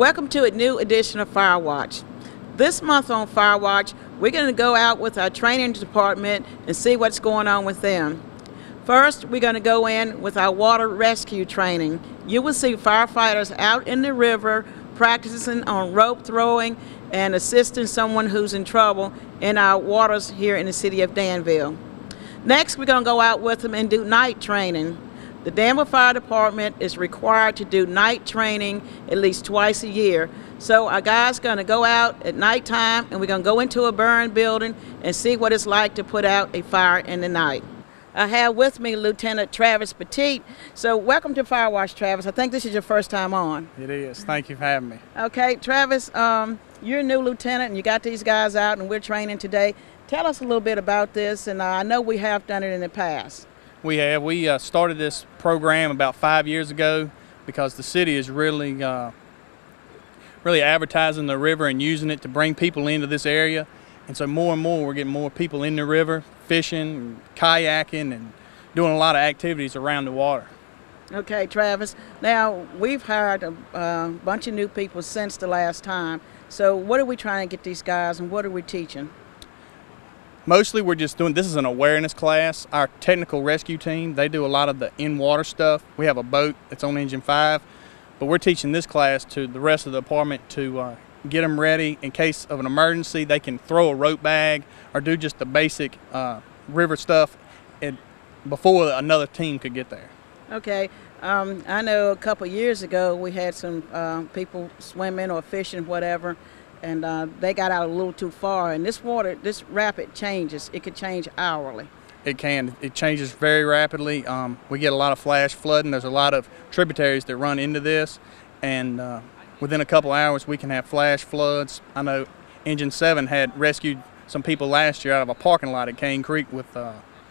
Welcome to a new edition of FireWatch. This month on FireWatch, we're going to go out with our training department and see what's going on with them. First, we're going to go in with our water rescue training. You will see firefighters out in the river practicing on rope throwing and assisting someone who's in trouble in our waters here in the city of Danville. Next, we're going to go out with them and do night training. The Danville Fire Department is required to do night training at least twice a year. So our guys are going to go out at nighttime and we're going to go into a burn building and see what it's like to put out a fire in the night. I have with me Lieutenant Travis Petit. So welcome to FireWatch, Travis. I think this is your first time on. It is. Thank you for having me. Okay, Travis, you're a new lieutenant and you got these guys out and we're training today. Tell us a little bit about this, and I know we have done it in the past. We have. We started this program about 5 years ago because the city is really advertising the river and using it to bring people into this area. And so more and more we're getting more people in the river, fishing, kayaking, and doing a lot of activities around the water. Okay, Travis. Now, we've hired a bunch of new people since the last time. So what are we trying to get these guys and what are we teaching? Mostly we're just doing, this is an awareness class. Our technical rescue team, they do a lot of the in-water stuff. We have a boat that's on engine 5, but we're teaching this class to the rest of the department to get them ready in case of an emergency. They can throw a rope bag or do just the basic river stuff before another team could get there. Okay. I know a couple of years ago we had some people swimming or fishing, whatever, and they got out a little too far. And this water, this rapid changes. It could change hourly. It can. It changes very rapidly. We get a lot of flash flooding. There's a lot of tributaries that run into this, and within a couple hours we can have flash floods. I know Engine 7 had rescued some people last year out of a parking lot at Cane Creek with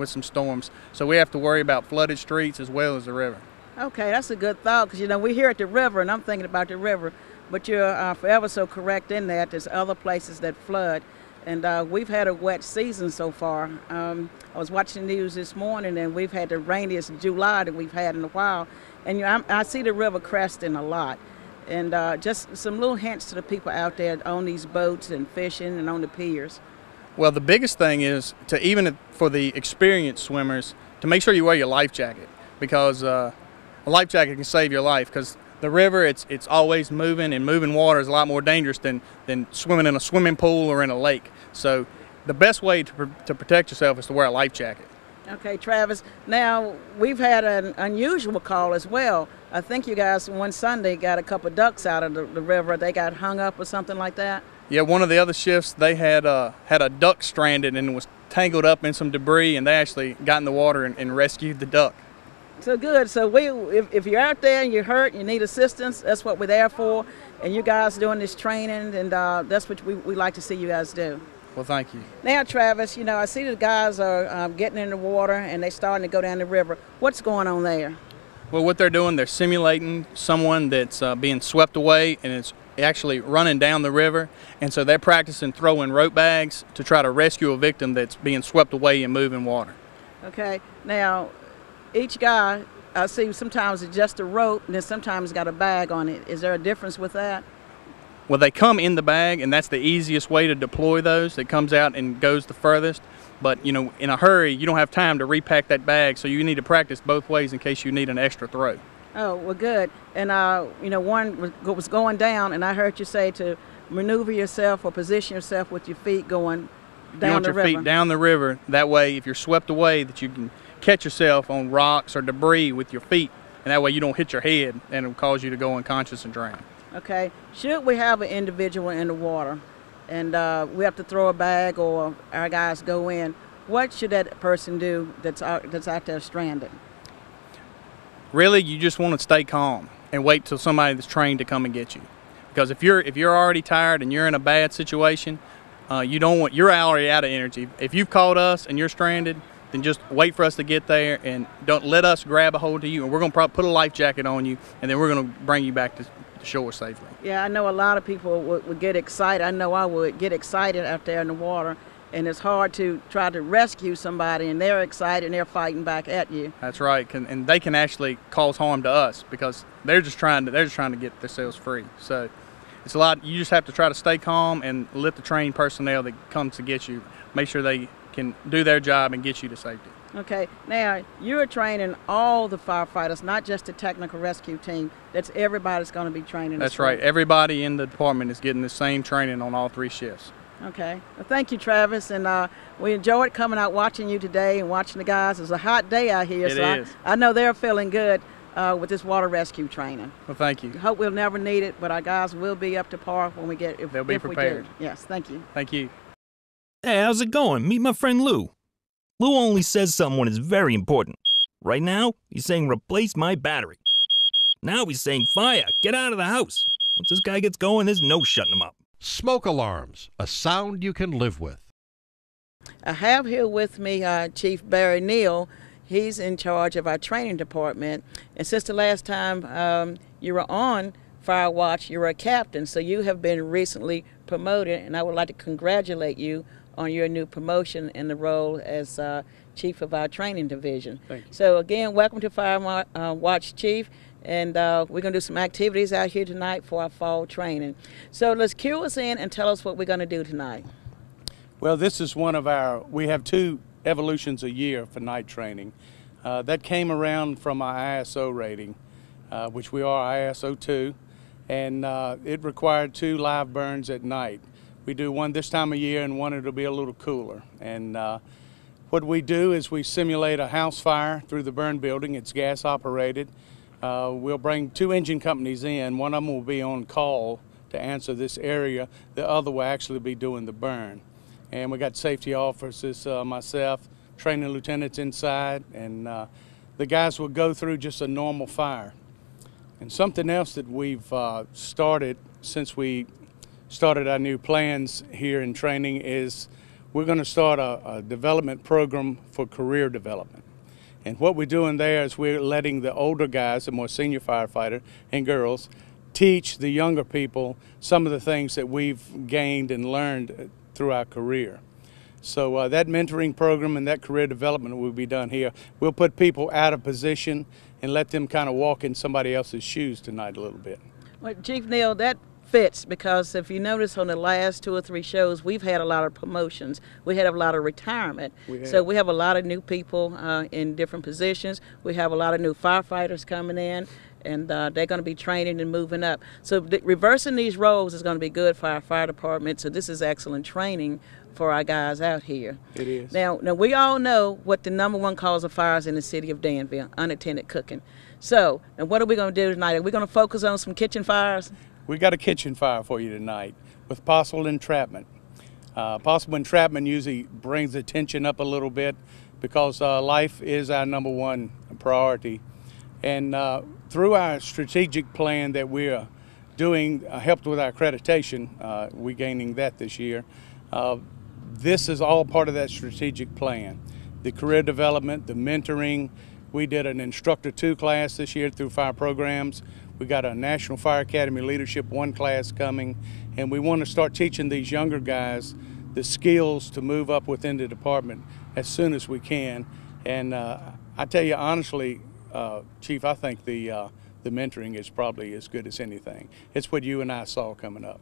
some storms. So we have to worry about flooded streets as well as the river. Okay, that's a good thought, because, you know, we're here at the river, and I'm thinking about the river, but you're forever so correct in that. There's other places that flood, and we've had a wet season so far. I was watching the news this morning, and we've had the rainiest July that we've had in a while, and you know, I see the river cresting a lot. And just some little hints to the people out there on these boats and fishing and on the piers. Well, the biggest thing is to, even for the experienced swimmers, to make sure you wear your life jacket, because a life jacket can save your life, because the river, it's always moving, and moving water is a lot more dangerous than swimming in a swimming pool or in a lake. So the best way to protect yourself is to wear a life jacket. Okay, Travis, now we've had an unusual call as well. I think you guys one Sunday got a couple of ducks out of the river. They got hung up or something like that? Yeah, one of the other shifts, they had a duck stranded and was tangled up in some debris, and they actually got in the water and rescued the duck. So good. So if you're out there and you're hurt and you need assistance, that's what we're there for. And you guys doing this training, and that's what we like to see you guys do. Well, thank you. Now, Travis, you know, I see the guys are getting in the water and they're starting to go down the river. What's going on there? Well, what they're doing, they're simulating someone that's being swept away and it's actually running down the river. And so they're practicing throwing rope bags to try to rescue a victim that's being swept away in moving water. Okay. Now, each guy, I see sometimes it's just a rope and then sometimes it's got a bag on it. Is there a difference with that? Well, they come in the bag, and that's the easiest way to deploy those. It comes out and goes the furthest. But, you know, in a hurry, you don't have time to repack that bag, so you need to practice both ways in case you need an extra throw. Oh, well, good. And, you know, one was going down, and I heard you say to maneuver yourself or position yourself with your feet going down the river. You want your feet down the river. That way, if you're swept away, that you can catch yourself on rocks or debris with your feet, and that way you don't hit your head, and it will cause you to go unconscious and drown. Okay. Should we have an individual in the water and we have to throw a bag or our guys go in, what should that person do that's out there stranded? Really, you just want to stay calm and wait till somebody that's trained to come and get you. Because if you're already tired and you're in a bad situation, you're already out of energy. If you've called us and you're stranded, then just wait for us to get there and don't let us grab a hold of you, and we're going to probably put a life jacket on you, and then we're going to bring you back to shore safely. Yeah, I know a lot of people would get excited. I know I would get excited out there in the water, and it's hard to try to rescue somebody, and they're excited and they're fighting back at you. That's right, and they can actually cause harm to us because they're just trying to get themselves free. So It's a lot. You just have to try to stay calm and let the trained personnel that comes to get you make sure they can do their job and get you to safety. Okay, now you're training all the firefighters, not just the technical rescue team. That's everybody's going to be training. That's right. Everybody in the department is getting the same training on all 3 shifts. Okay. Well, thank you, Travis, and we enjoyed coming out watching you today and watching the guys. It's a hot day out here, I know they're feeling good with this water rescue training. Well, thank you. Hope we'll never need it, but our guys will be up to par when we get They'll be prepared. We do. Yes, thank you. Thank you. Hey, how's it going? Meet my friend Lou. Lou only says something when it's very important. Right now, he's saying replace my battery. Now he's saying fire, get out of the house. Once this guy gets going, there's no shutting him up. Smoke alarms, a sound you can live with. I have here with me Chief Barry Neal. He's in charge of our training department. And since the last time you were on FireWatch, you were a captain, so you have been recently promoted, and I would like to congratulate you on your new promotion in the role as chief of our training division. Thank you. So again, welcome to FireWatch, Chief, and we're going to do some activities out here tonight for our fall training. So let's cue us in and tell us what we're going to do tonight. Well, this is one of we have 2 evolutions a year for night training. That came around from our ISO rating, which we are ISO 2, and it required 2 live burns at night. We do one this time of year and one it'll be a little cooler. And what we do is we simulate a house fire through the burn building. It's gas operated. We'll bring 2 engine companies in. One of them will be on call to answer this area. The other will actually be doing the burn. And we got safety officers, myself, training lieutenants inside, and the guys will go through just a normal fire. And something else that we've started since we started our new plans here in training is we're going to start a development program for career development. And what we're doing there is we're letting the older guys, the more senior firefighter and girls, teach the younger people some of the things that we've gained and learned through our career. So that mentoring program and that career development will be done here. We'll put people out of position and let them kind of walk in somebody else's shoes tonight a little bit. Well, Chief Neal, that fits because if you notice on the last 2 or 3 shows, we've had a lot of promotions. We had a lot of retirement. So we have a lot of new people in different positions. We have a lot of new firefighters coming in, and they're going to be training and moving up. So reversing these roles is going to be good for our fire department. So this is excellent training for our guys out here. It is. Now we all know what the #1 cause of fires in the city of Danville, unattended cooking. So, and what are we going to do tonight? Are we going to focus on some kitchen fires? We got a kitchen fire for you tonight with possible entrapment. Possible entrapment usually brings the tension up a little bit because life is our #1 priority. And through our strategic plan that we're doing, helped with our accreditation, we're gaining that this year. This is all part of that strategic plan. The career development, the mentoring. We did an Instructor 2 class this year through fire programs. We got a National Fire Academy Leadership 1 class coming, and we want to start teaching these younger guys the skills to move up within the department as soon as we can. And I tell you honestly, Chief, I think the mentoring is probably as good as anything. It's what you and I saw coming up.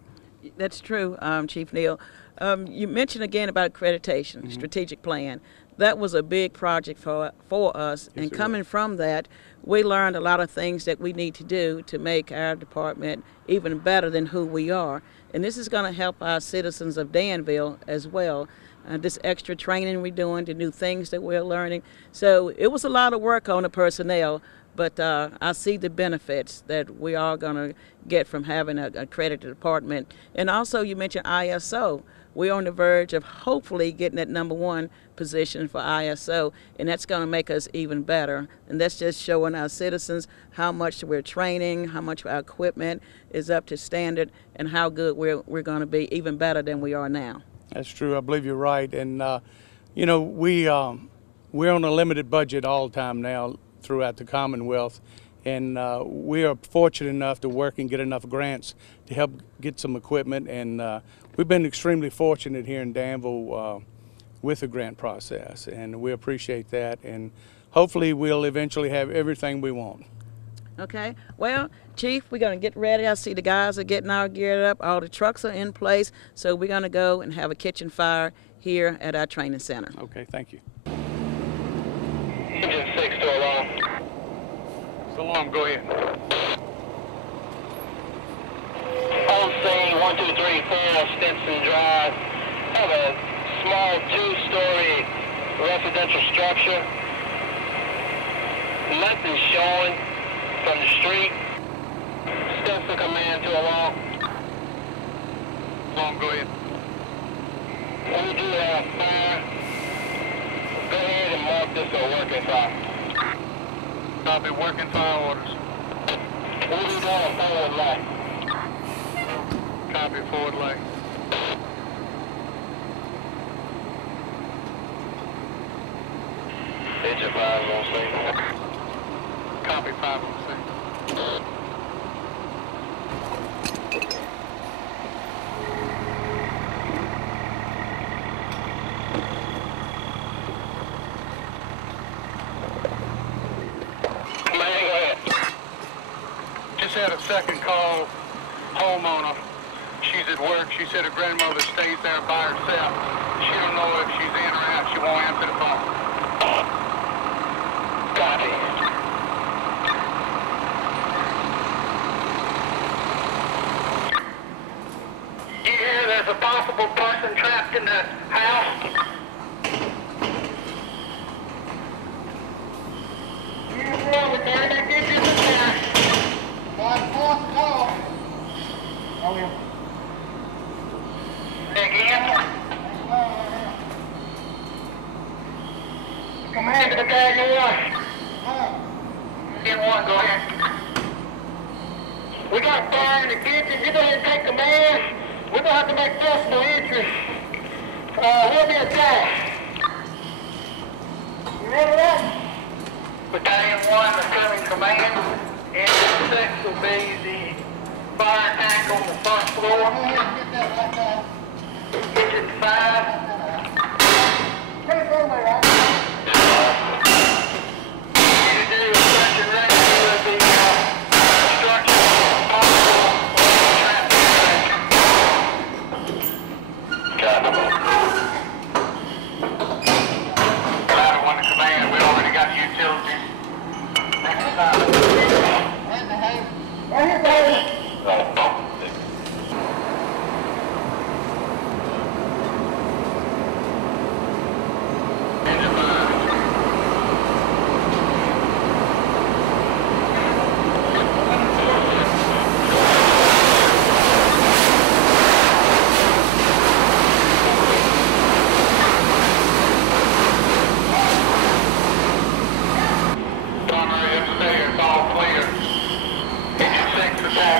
That's true, Chief Neal. You mentioned again about accreditation, strategic plan. That was a big project for us, and coming from that, we learned a lot of things that we need to do to make our department even better than who we are. And this is going to help our citizens of Danville as well. This extra training we're doing, the new things that we're learning. So it was a lot of work on the personnel, but I see the benefits that we are going to get from having an accredited department. And also you mentioned ISO. We're on the verge of hopefully getting that #1 position for ISO, and that's going to make us even better. And that's just showing our citizens how much we're training, how much our equipment is up to standard, and how good we're going to be even better than we are now. That's true. I believe you're right. And, you know, we're on a limited budget all the time now throughout the Commonwealth. And we are fortunate enough to work and get enough grants to help get some equipment. And we've been extremely fortunate here in Danville with the grant process. And we appreciate that. And hopefully we'll eventually have everything we want. Okay. Well, Chief, we're going to get ready. I see the guys are getting all geared up. All the trucks are in place. So we're going to go and have a kitchen fire here at our training center. Okay, thank you. Engine 6 to alarm. So long, go ahead. On scene 1, 2, 3, 4, Stinson Drive. Have a small 2-story residential structure. Nothing showing from the street. Stinson command to alarm. Long, go ahead. We do have fire. Go ahead and mark this a working fire. Copy, working fire orders. We'll be doing a forward light. Copy, forward light. Engine 5 on scene. Copy, 5 on scene. Just had a second call, homeowner. She's at work. She said her grandmother stays there by herself. She don't know if she's in or out. She won't answer the phone. Copy. You hear there's a possible person trapped in the house? Command to the battalion 1. Get one, go ahead. We got fire in the kitchen. You go ahead and take command. We're going to have to make possible entry. We'll be attacked. You ready for that? Battalion 1 assuming command. Engine 6 will be the fire tank on the first floor. Engine 5.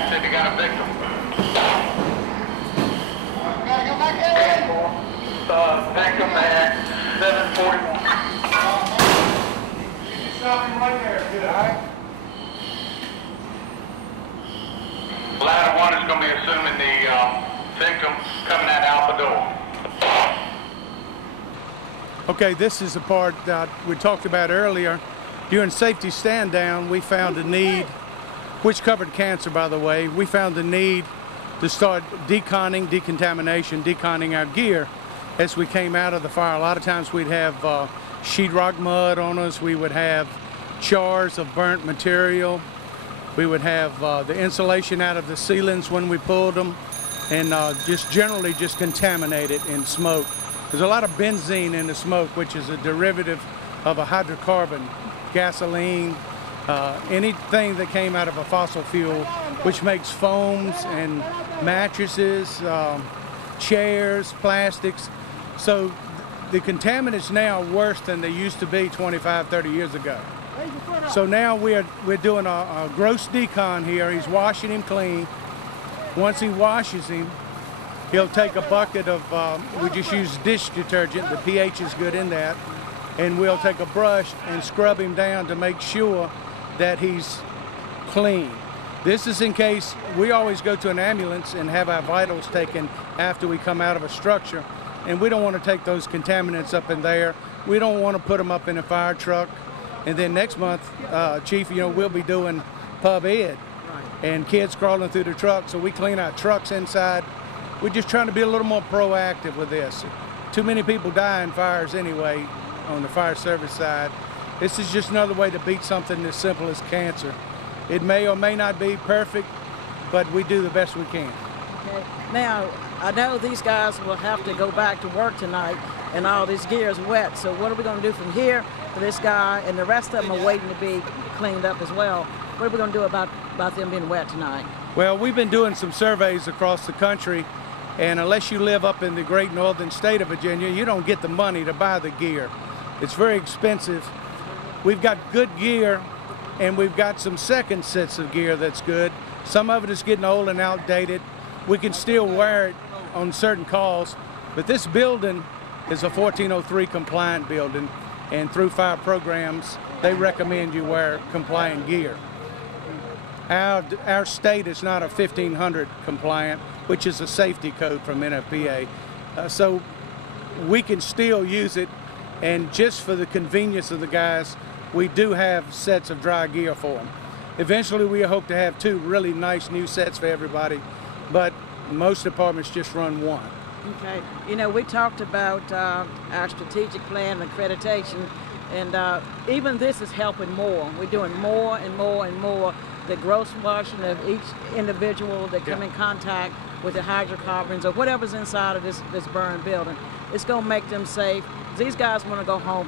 Said they got a victim. Victim at 741. You can stop him right there, good, alright? Ladder 1 is going to be assuming the victim coming out Alpha door. Okay, this is the part that we talked about earlier. During safety stand down, we found a need, which covered cancer, by the way. We found the need to start decontamination, deconning our gear as we came out of the fire. A lot of times we'd have sheetrock mud on us. We would have chars of burnt material. We would have the insulation out of the ceilings when we pulled them, and just generally just contaminated in smoke. There's a lot of benzene in the smoke, which is a derivative of a hydrocarbon, gasoline, anything that came out of a fossil fuel, which makes foams and mattresses, chairs, plastics. So the contaminants now are worse than they used to be 25, 30 years ago. So now we're doing a gross decon here. He's washing him clean. Once he washes him, he'll take a bucket of, we just use dish detergent, the pH is good in that, and we'll take a brush and scrub him down to make sure that he's clean. This is in case we always go to an ambulance and have our vitals taken after we come out of a structure, and we don't want to take those contaminants up in there. We don't want to put them up in a fire truck. And then next month, Chief, we'll be doing pub ed. and kids crawling through the truck, so we clean out trucks inside. We're just trying to be a little more proactive with this. Too many people die in fires anyway on the fire service side. This is just another way to beat something as simple as cancer. It may or may not be perfect, but we do the best we can. Okay. Now, I know these guys will have to go back to work tonight and all this gear is wet, so what are we going to do from here for this guy, and the rest of them are waiting to be cleaned up as well. What are we going to do about them being wet tonight? Well, we've been doing some surveys across the country, and unless you live up in the great northern state of Virginia, you don't get the money to buy the gear. It's very expensive. We've got good gear, and we've got some second sets of gear that's good. Some of it is getting old and outdated. We can still wear it on certain calls, but this building is a 1403 compliant building, and through fire programs, they recommend you wear compliant gear. Our state is not a 1500 compliant, which is a safety code from NFPA, so we can still use it, and just for the convenience of the guys, we do have sets of dry gear for them. Eventually we hope to have 2 really nice new sets for everybody, but most departments just run 1. Okay. You know, we talked about our strategic plan and accreditation, and even this is helping more. We're doing more and more and more. The gross washing of each individual that come in contact with the hydrocarbons or whatever's inside of this burned building, it's going to make them safe. These guys want to go home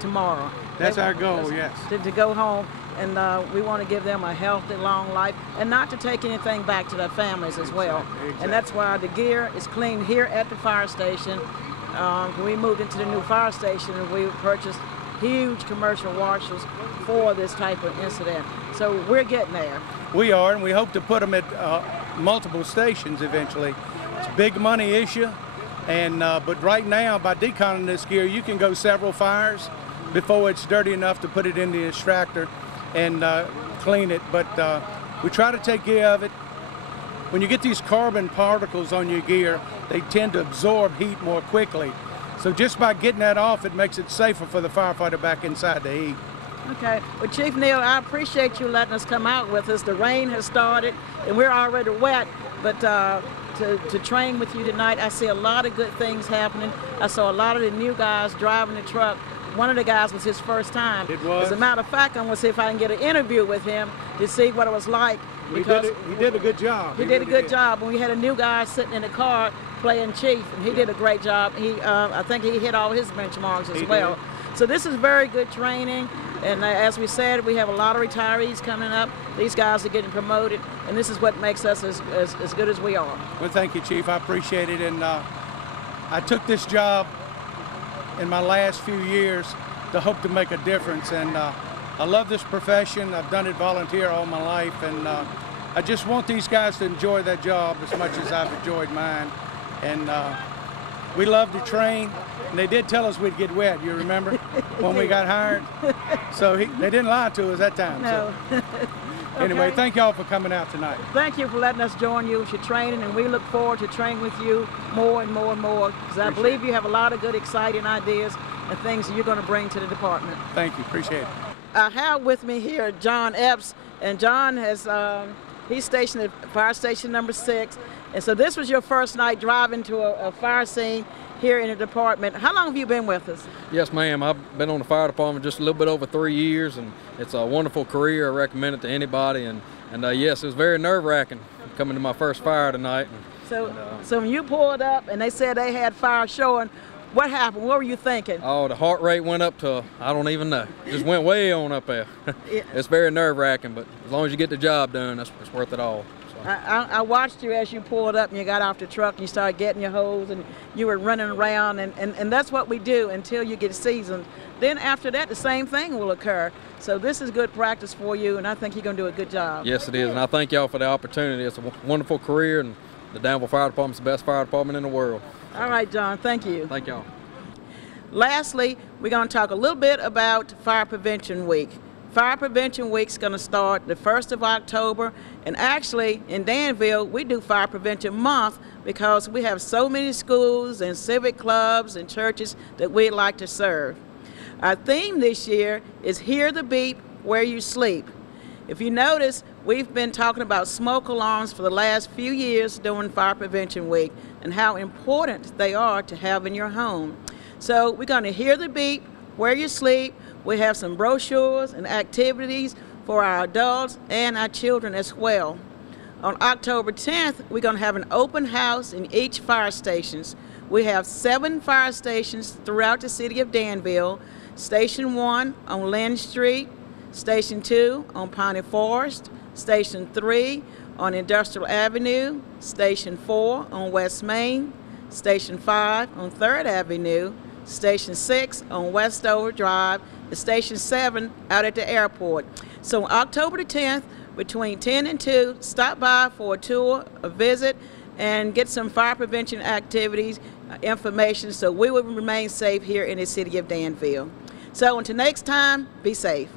tomorrow. That's our goal, yes. To go home, and we want to give them a healthy, long life, and not to take anything back to their families as well. Exactly. And that's why the gear is cleaned here at the fire station. We moved into the new fire station, and we purchased huge commercial washers for this type of incident. So we're getting there. We are, and we hope to put them at multiple stations eventually. It's a big money issue, and but right now, by deconning this gear, you can go several fires before it's dirty enough to put it in the extractor and clean it. But we try to take care of it. When you get these carbon particles on your gear, they tend to absorb heat more quickly. So just by getting that off, it makes it safer for the firefighter back inside the heat. Okay. Well, Chief Neal, I appreciate you letting us come out with us. The rain has started, and we're already wet, but to train with you tonight, I see a lot of good things happening. I saw a lot of the new guys driving the truck. One of the guys was his first time. It was. As a matter of fact, I'm going to see if I can get an interview with him to see what it was like. He did a good job. He did a good job. And we had a new guy sitting in the car playing chief, and he did a great job. I think he hit all his benchmarks as well. So this is very good training. And as we said, we have a lot of retirees coming up. These guys are getting promoted, and this is what makes us as good as we are. Well, thank you, Chief. I appreciate it. And I took this job in my last few years to hope to make a difference. And I love this profession. I've done it volunteer all my life. And I just want these guys to enjoy their job as much as I've enjoyed mine. And we love to train. And they did tell us we'd get wet, you remember, when we got hired? So they didn't lie to us that time. No. So. Anyway, thank y'all for coming out tonight. Thank you for letting us join you with your training, and we look forward to training with you more and more and more, because I believe you have a lot of good, exciting ideas and things that you're going to bring to the department. Thank you. Appreciate it. I have with me here John Epps, and John has he's stationed at fire station number 6, and so this was your first night driving to a fire scene here in the department. How long have you been with us? Yes, ma'am. I've been on the fire department just a little bit over 3 years, and it's a wonderful career. I recommend it to anybody. And yes, it was very nerve-wracking coming to my first fire tonight. So when you pulled up and they said they had fire showing, what happened? What were you thinking? Oh, the heart rate went up to, I don't even know. It just went way on up there. It's very nerve-wracking, but as long as you get the job done, it's worth it all. I watched you as you pulled up and you got off the truck and you started getting your hose and you were running around, and that's what we do until you get seasoned. Then after that, the same thing will occur. So this is good practice for you, and I think you're going to do a good job. Yes, it is, and I thank y'all for the opportunity. It's a wonderful career, and the Danville Fire Department's the best fire department in the world. All right, John, thank you. Thank y'all. Lastly, we're going to talk a little bit about Fire Prevention Week. Fire Prevention Week is going to start the 1st of October, and actually in Danville we do Fire Prevention Month because we have so many schools and civic clubs and churches that we'd like to serve. Our theme this year is Hear the Beep Where You Sleep. If you notice, we've been talking about smoke alarms for the last few years during Fire Prevention Week and how important they are to have in your home. So we're going to hear the beep where you sleep. We have some brochures and activities for our adults and our children as well. On October 10th, we're going to have an open house in each fire stations. We have 7 fire stations throughout the city of Danville. Station 1 on Lynn Street, Station 2 on Piney Forest, Station 3 on Industrial Avenue, Station 4 on West Main, Station 5 on 3rd Avenue, Station 6 on Westover Drive, and Station 7 out at the airport. So on October the 10th, between 10 and 2, stop by for a tour, a visit, and get some fire prevention activities, information, so we will remain safe here in the city of Danville. So until next time, be safe.